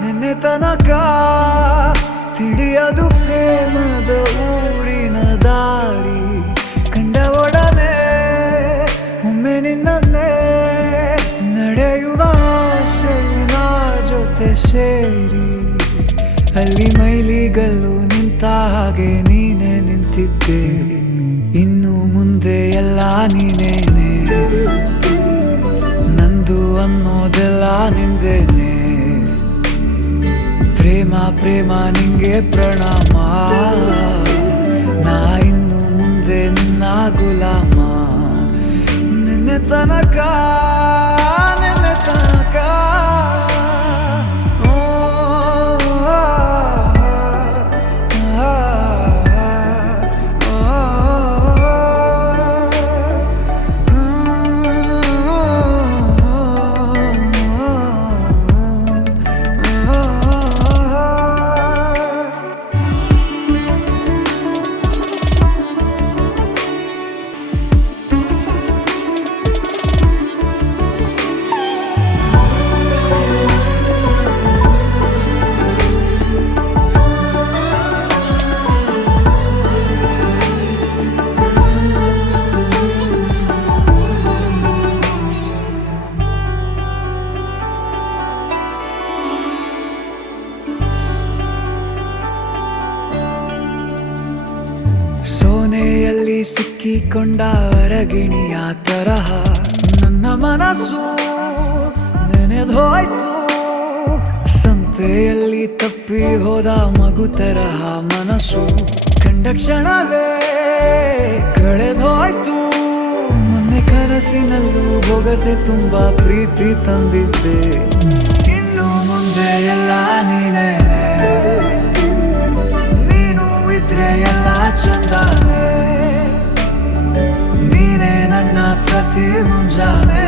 ನಿನ್ನೆ ತನಕ ತಿಳಿಯದು ಪ್ರೇಮದ ಊರಿನ ದಾರಿ ಕಂಡ ಒಡನೆ ಒಮ್ಮೆ ನಿನ್ನೇ ನಡೆಯುವ ಆಸೆಯಿನ ಜೊತೆ ಸೇರಿ ಅಲ್ಲಿ ಮೈಲಿಗಲ್ಲು ನಿಂತ ಹಾಗೆ ನೀನೆ ನಿಂತಿದ್ದೆ. ಇನ್ನು ಮುಂದೆ ಎಲ್ಲ ನೀನೇನೆ, ನಂದು ಅನ್ನೋದೆಲ್ಲ ನಿಂದೇನೆ. ಪ್ರೇಮ ಪ್ರೇಮ ನಿಂಗೆ ಪ್ರಣಾಮ, ನಾ ಇನ್ನು ಮುಂದೆ ನಿನ್ನ ಗುಲಾಮ. ನಿನ್ನೆ ತನಕ ಸೋನೆಯಲ್ಲಿ ಸಿಕ್ಕಿಕೊಂಡ ಅರಗಿಣಿಯ ತರಹ ನನ್ನ ಮನಸ್ಸು ನೆನೆದೋಯ್ತು. ಸಂತೆಯಲ್ಲಿ ತಪ್ಪಿ ಹೋದ ಮಗು ತರಹ ಮನಸ್ಸು ಕಂಡ ಕ್ಷಣವೇ ಕಳೆದೋಯ್ತು. ಮೊನ್ನೆ ಕನಸಿನಲ್ಲೂ ಬೊಗಸೆ ತುಂಬಾ ಪ್ರೀತಿ ತಂದಿದ್ದೆ. ಇನ್ನು ಮುಂದೆ ಎಲ್ಲ ನೀನೇ, ನೀನು ಇದ್ರೆ ಎಲ್ಲ ಚಂದಾನೆ. ನೀನೇ ನನ್ನ ಪ್ರತಿ ಮುಂಜಾನೆ.